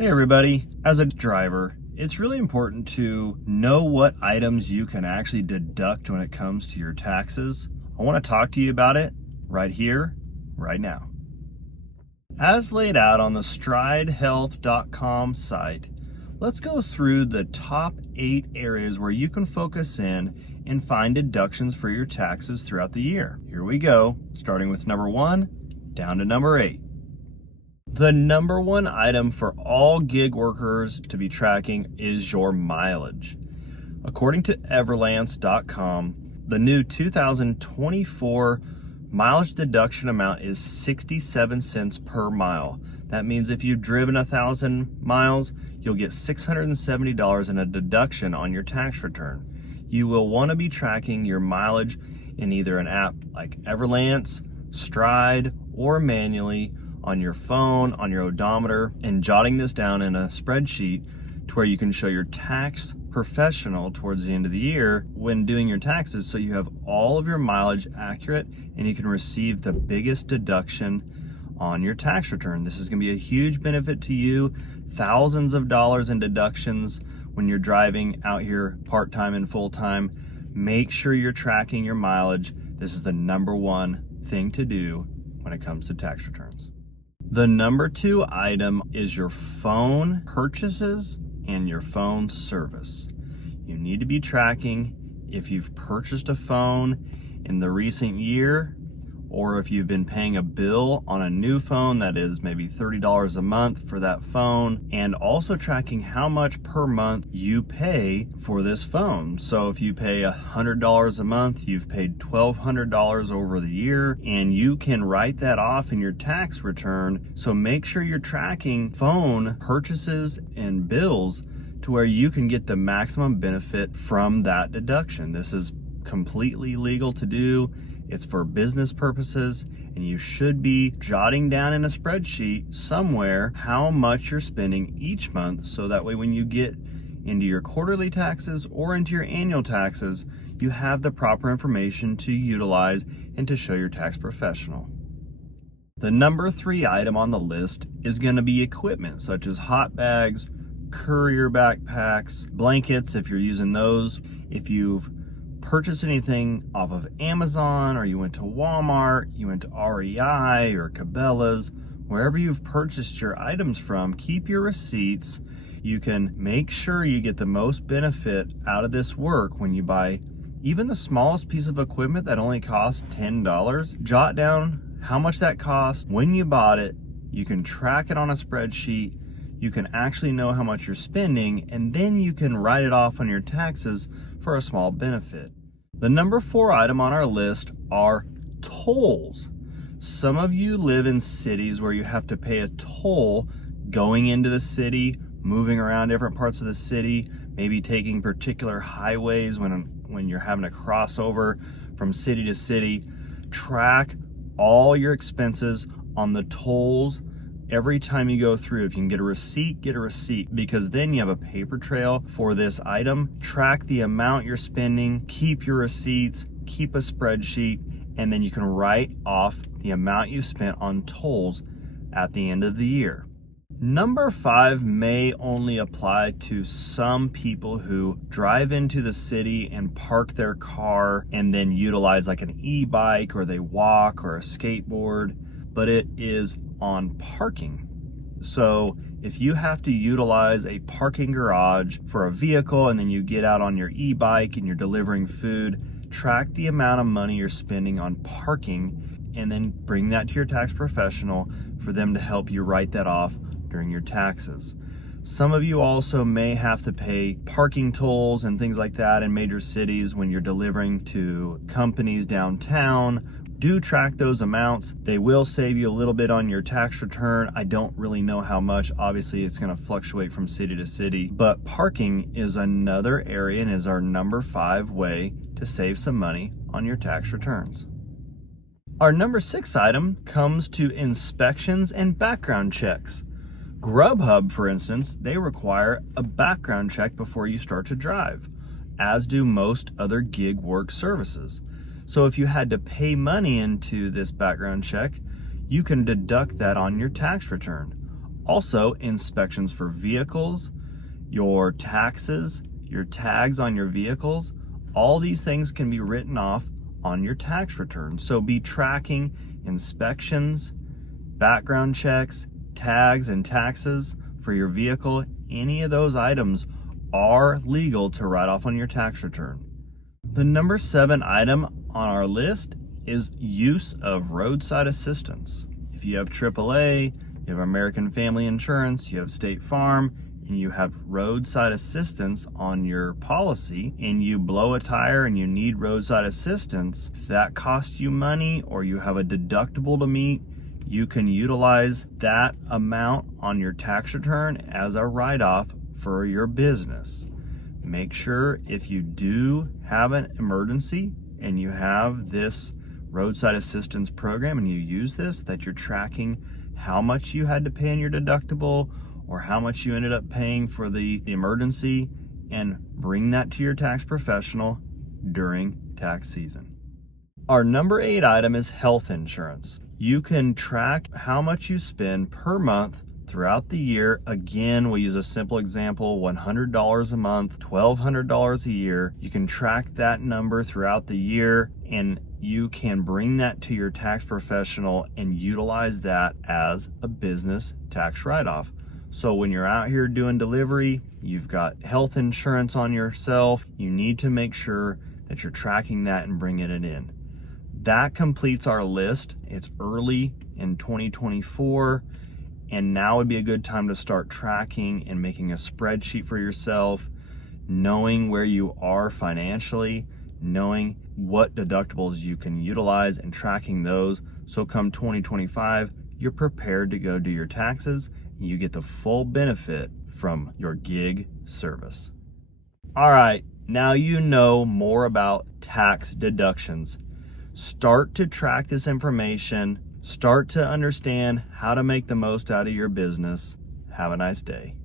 Hey everybody, as a driver, it's really important to know what items you can actually deduct when it comes to your taxes. I want to talk to you about it right here, right now. As laid out on the stridehealth.com site, let's go through the top 8 areas where you can focus in and find deductions for your taxes throughout the year. Here we go, starting with number 1 down to number 8. The number 1 item for all gig workers to be tracking is your mileage. According to Everlance.com, the new 2024 mileage deduction amount is 67 cents per mile. That means if you've driven 1,000 miles, you'll get $670 in a deduction on your tax return. You will want to be tracking your mileage in either an app like Everlance, Stride, or manually on your phone, on your odometer, and jotting this down in a spreadsheet to where you can show your tax professional towards the end of the year when doing your taxes, so you have all of your mileage accurate and you can receive the biggest deduction on your tax return. This is going to be a huge benefit to you. Thousands of dollars in deductions when you're driving out here part-time and full-time. Make sure you're tracking your mileage. This is the number 1 thing to do when it comes to tax returns. The number 2 item is your phone purchases and your phone service. You need to be tracking if you've purchased a phone in the recent year, or if you've been paying a bill on a new phone that is maybe $30 a month for that phone, and also tracking how much per month you pay for this phone. So if you pay $100 a month, you've paid $1,200 over the year, and you can write that off in your tax return. So make sure you're tracking phone purchases and bills to where you can get the maximum benefit from that deduction. This is completely legal to do. It's for business purposes, and you should be jotting down in a spreadsheet somewhere how much you're spending each month, so that way when you get into your quarterly taxes or into your annual taxes, you have the proper information to utilize and to show your tax professional. The number 3 item on the list is going to be equipment such as hot bags, courier backpacks, blankets if you're using those. If you've purchase anything off of Amazon, or you went to Walmart, you went to REI or Cabela's, wherever you've purchased your items from, keep your receipts. You can make sure you get the most benefit out of this work when you buy even the smallest piece of equipment that only costs $10. Jot down how much that cost, when you bought it. You can track it on a spreadsheet. You can actually know how much you're spending, and then you can write it off on your taxes for a small benefit. The number 4 item on our list are tolls. Some of you live in cities where you have to pay a toll going into the city, moving around different parts of the city, maybe taking particular highways when you're having to cross over from city to city. Track all your expenses on the tolls every time you go through. If you can get a receipt, because then you have a paper trail for this item. Track the amount you're spending, keep your receipts, keep a spreadsheet, and then you can write off the amount you spent on tolls at the end of the year. Number 5 may only apply to some people who drive into the city and park their car and then utilize like an e-bike, or they walk, or a skateboard, but it is on parking. So if you have to utilize a parking garage for a vehicle and then you get out on your e-bike and you're delivering food, track the amount of money you're spending on parking and then bring that to your tax professional for them to help you write that off during your taxes. Some of you also may have to pay parking tolls and things like that in major cities when you're delivering to companies downtown. Do track those amounts. They will save you a little bit on your tax return. I don't really know how much. Obviously, it's going to fluctuate from city to city. But parking is another area and is our number 5 way to save some money on your tax returns. Our number 6 item comes to inspections and background checks. Grubhub, for instance, they require a background check before you start to drive, as do most other gig work services. So if you had to pay money into this background check, you can deduct that on your tax return. Also, inspections for vehicles, your taxes, your tags on your vehicles, all these things can be written off on your tax return. So be tracking inspections, background checks, tags, and taxes for your vehicle. Any of those items are legal to write off on your tax return. The number 7 item on our list is use of roadside assistance. If you have AAA, you have American Family Insurance, you have State Farm, and you have roadside assistance on your policy, and you blow a tire and you need roadside assistance, if that costs you money or you have a deductible to meet, you can utilize that amount on your tax return as a write-off for your business. Make sure if you do have an emergency and you have this roadside assistance program and you use this, that you're tracking how much you had to pay in your deductible or how much you ended up paying for the emergency, and bring that to your tax professional during tax season. Our number 8 item is health insurance. You can track how much you spend per month throughout the year. Again, we'll use a simple example, $100 a month, $1,200 a year. You can track that number throughout the year, and you can bring that to your tax professional and utilize that as a business tax write-off. So when you're out here doing delivery, you've got health insurance on yourself, you need to make sure that you're tracking that and bringing it in. That completes our list. It's early in 2024, and now would be a good time to start tracking and making a spreadsheet for yourself, knowing where you are financially, knowing what deductibles you can utilize and tracking those. So come 2025, you're prepared to go do your taxes. You get the full benefit from your gig service. All right, now you know more about tax deductions. Start to track this information. Start to understand how to make the most out of your business. Have a nice day.